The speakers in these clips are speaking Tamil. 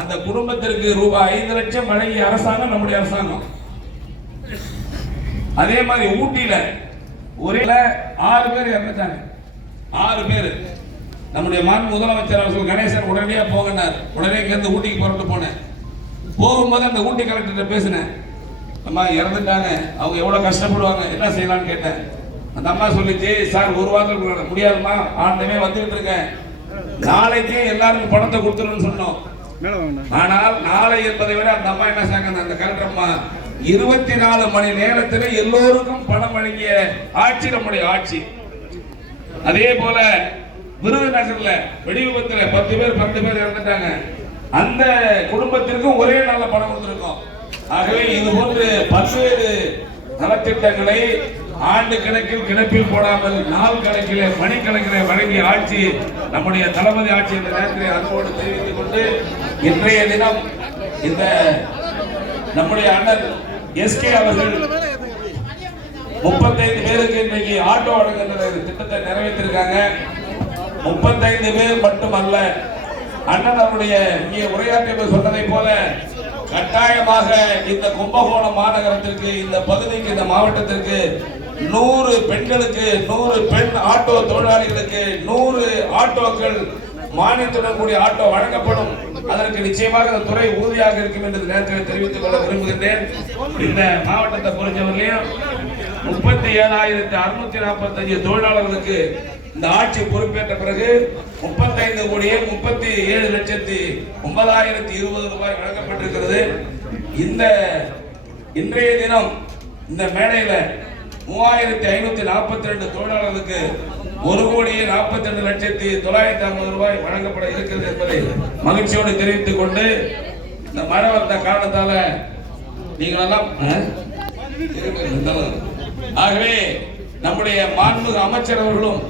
அந்த குடும்பத்திற்கு ரூபாய் ஐந்து லட்சம் வழங்கிய அரசாங்கம் நம்முடைய அரசாங்கம். அதே மாதிரி ஊட்டியில ஒரே ஆறு பேர் இறந்துட்டாங்க. ஆறு பேர். நம்முடைய மாண்பு முதலமைச்சர் அவர்கள் கணேசன் உடனே போகனார் உடனே இங்கிருந்து ஊட்டிக்கு புறப்பட்டு போனேன். போகும்போது அந்த ஊட்டி கலெக்டர்கிட்ட பேசினேன். அம்மா இறந்துட்டாங்க. அவங்க எவ்வளோ கஷ்டப்படுவாங்க? என்ன செய்யலாம்னு கேட்டேன். அந்த அம்மா சொல்லிச்சு சார் ஒரு வாரத்துக்கு முடியாதுமா ஆண்டவே வந்துகிட்டு இருக்கேன். நாளைக்கே எல்லாருக்கும் பணத்தை கொடுத்துருன்னு சொன்னோம். ஆனால் நாளை என்பதை விட அந்த அம்மா என்ன செய்றாங்க? அந்த கலெக்டர் அம்மா இருபத்தி நாலு மணி நேரத்தில் எல்லோருக்கும் பணம் வழங்கிய ஆட்சி நம்முடைய ஆட்சி. அதே போல விருதுநகர்ல வெடி விபத்துல பத்து பேர் பத்து பேர் இறந்துட்டாங்க. அந்த குடும்பத்திற்கும் ஒரே நாள்ல பணம் கொடுத்திருக்கோம். ஆகவே இது போன்று பல்வேறு நலத்திட்டங்களை ஆண்டு கணக்கில் கிணப்பில் போடாமல் நாள் கணக்கிலே மணிக்கணக்கிலே வழங்கிய ஆட்சி நம்முடைய தளபதி ஆட்சி என்ற நேரத்தில் அன்போடு தெரிவித்துக் கொண்டு இன்றைய தினம் இந்த நம்முடைய அண்ணன் எஸ்கே அவர்கள் முப்பத்தைந்து பேருக்கு இன்றைக்கு ஆட்டோ வழங்குகின்ற திட்டத்தை நிறைவேற்றிருக்காங்க. முப்பத்தைந்து பேர் மட்டுமல்ல அண்ணன் அவருடைய இங்கே உரையாற்றிய சொன்னதை போல கட்டாயமாக இந்த கும்பகோணம் மாநகரத்திற்கு இந்த பகுதிக்கு இந்த மாவட்டத்திற்கு நூறு பெண்களுக்கு நூறு பெண் ஆட்டோ தொழிலாளிகளுக்கு நூறு ஆட்டோக்கள் மானியத்துடன் கூடிய ஆட்டோ வழங்கப்படும். அதற்கு நிச்சயமாக இந்த துறை உறுதியாக இருக்கும் என்று நேரத்தில் தெரிவித்துக் கொள்ள விரும்புகின்றேன். இந்த மாவட்டத்தை பொறுத்தவரையிலும் முப்பத்தி ஏழாயிரத்தி அறுநூத்தி நாற்பத்தஞ்சு தொழிலாளர்களுக்கு இந்த ஆட்சி பொறுப்பேற்ற பிறகு முப்பத்தைந்து கோடியே முப்பத்தி ஏழு லட்சத்தி ஒன்பதாயிரத்தி இருபது ரூபாய் வழங்கப்பட்டிருக்கிறது. இந்த இன்றைய தினம் இந்த மேடையில மூவாயிரத்தி ஐநூத்தி நாற்பத்தி ரெண்டு தொழிலாளர்களுக்கு ஒரு கோடியே நாற்பத்தி ரெண்டு லட்சத்தி தொள்ளாயிரத்தி ஐம்பது ரூபாய் வழங்கப்பட இருக்கிறது என்பதை மகிழ்ச்சியோடு தெரிவித்துக் கொண்டு இந்த மழை வந்த காரணத்தால நீங்களெல்லாம் ஆகவே நம்முடைய மாண்புமிகு அமைச்சர் அவர்களும்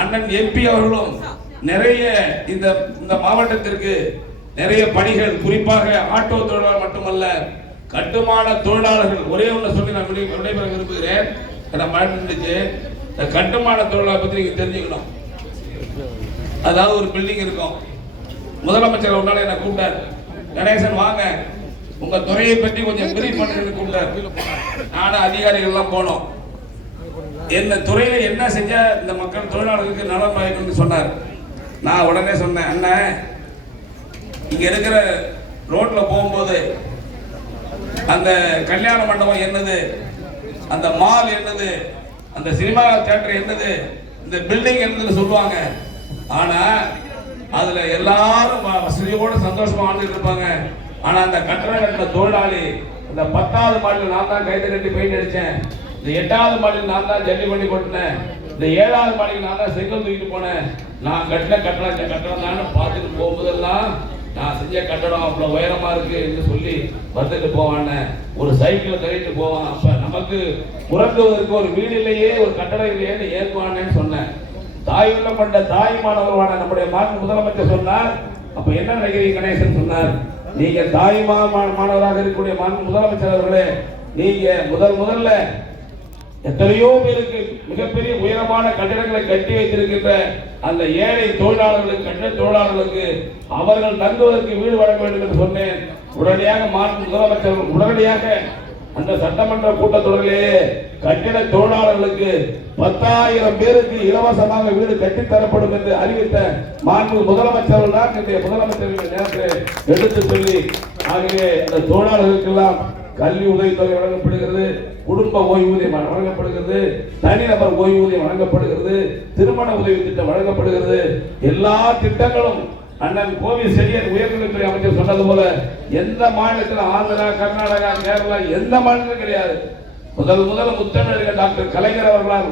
அண்ணன் எம்பி அவர்களும் நிறைய இந்த இந்த மாவட்டத்திற்கு நிறைய பணிகள் குறிப்பாக ஆட்டோ தொழிலாளர் மட்டுமல்ல கட்டுமான தொழிலாளர்கள் ஒரே ஒன்று சொல்லி நான் விடைபெற விரும்புகிறேன். என்ன மழை நின்றுச்சு இந்த கட்டுமான தொழிலாளர் பற்றி நீங்கள் தெரிஞ்சுக்கணும். அதாவது ஒரு பில்டிங் இருக்கும். முதலமைச்சர் ஒரு நாள் என்னை கூப்பிட்டார். கணேசன் வாங்க. உங்க துறையை பற்றி கொஞ்சம் பிரீஃப் பண்ணுறது கூப்பிட்டார். நானும் அதிகாரிகள் எல்லாம் போனோம். என்ன துறையில என்ன செஞ்சா இந்த மக்கள் தொழிலாளர்களுக்கு நலம் வாய்க்கும்னு சொன்னார். நான் உடனே சொன்னேன் அண்ணன் இங்க இருக்கிற ரோட்ல போகும்போது அந்த கல்யாண மண்டபம் என்னது? அந்த மால் என்னது? அந்த சினிமா தியேட்டர் என்னது? இந்த பில்டிங் என்னதுன்னு சொல்லுவாங்க. ஆனா அதுல எல்லாரும் வசதியோட சந்தோஷமா வாழ்ந்துட்டு இருப்பாங்க. ஆனா அந்த கட்டடம் கட்டின தொழிலாளி அந்த பத்தாவது மாடியில் நான் தான் கைது கட்டி பெயிண்ட் அடிச்சேன். இந்த எட்டாவது மாடியில் நான் தான் ஜல்லி பண்ணி கொட்டினேன். இந்த ஏழாவது மாடியில் நான் தான் செங்கல் தூக்கிட்டு போனேன். நான் கட்டின கட்டடம் இந்த கட்டடம் தான் பார்த்துட்டு போகும்போதெல்லாம் நான் செஞ்ச கட்டடம் அவ்வளோ உயரமாக இருக்கு என்று சொல்லி வந்துட்டு போவானே. ஒரு சைக்கிள் தள்ளிட்டு போவான். அப்போ நமக்கு உறங்குவதற்கு ஒரு வீடு இல்லையே ஒரு கட்டடம் இல்லையேன்னு ஏற்குவானேன்னு சொன்னேன். தாய் உள்ள கொண்ட தாய்மானவர்களான நம்முடைய மாண்பு முதலமைச்சர் சொன்னார். அப்போ என்ன நினைக்கிறீங்க கணேசன் சொன்னார்? நீங்க தாய்மா மாணவராக இருக்கக்கூடிய மாண்பு முதலமைச்சர் அவர்களே நீங்கள் முதல் முதல்ல எத்தனையோ பேருக்கு மிகப்பெரிய உயரமான கட்டிடங்களை கட்டி வைத்திருக்கின்ற அந்த ஏழை தொழிலாளர்களுக்கு கட்டிட தொழிலாளர்களுக்கு அவர்கள் தங்குவதற்கு வீடு வழங்க வேண்டும் என்று சொன்னேன். உடனடியாக மாநில முதலமைச்சர் உடனடியாக அந்த சட்டமன்ற கூட்டத்தொடரிலேயே கட்டிட தொழிலாளர்களுக்கு பத்தாயிரம் பேருக்கு இலவசமாக வீடு கட்டித் தரப்படும் என்று அறிவித்த மாண்பு முதலமைச்சர்கள் தான் இன்றைய முதலமைச்சர்கள் நேரத்தில் எடுத்து சொல்லி ஆகவே அந்த தொழிலாளர்களுக்கெல்லாம் கல்வி உதவித்தொகை வழங்கப்படுகிறது குடும்ப ஓய்வூதியம் வழங்கப்படுகிறது தனிநபர் ஓய்வூதியம் வழங்கப்படுகிறது திருமண உதவி திட்டம் வழங்கப்படுகிறது. எல்லா திட்டங்களும் அண்ணன் கோவி செடியன் உயர்கல்வித்துறை அமைச்சர் சொன்னது போல எந்த மாநிலத்தில் ஆந்திரா கர்நாடகா கேரளா எந்த மாநிலத்திலும் கிடையாது. முதல் முதல் முத்தமிழர்கள் டாக்டர் கலைஞர் அவர்களால்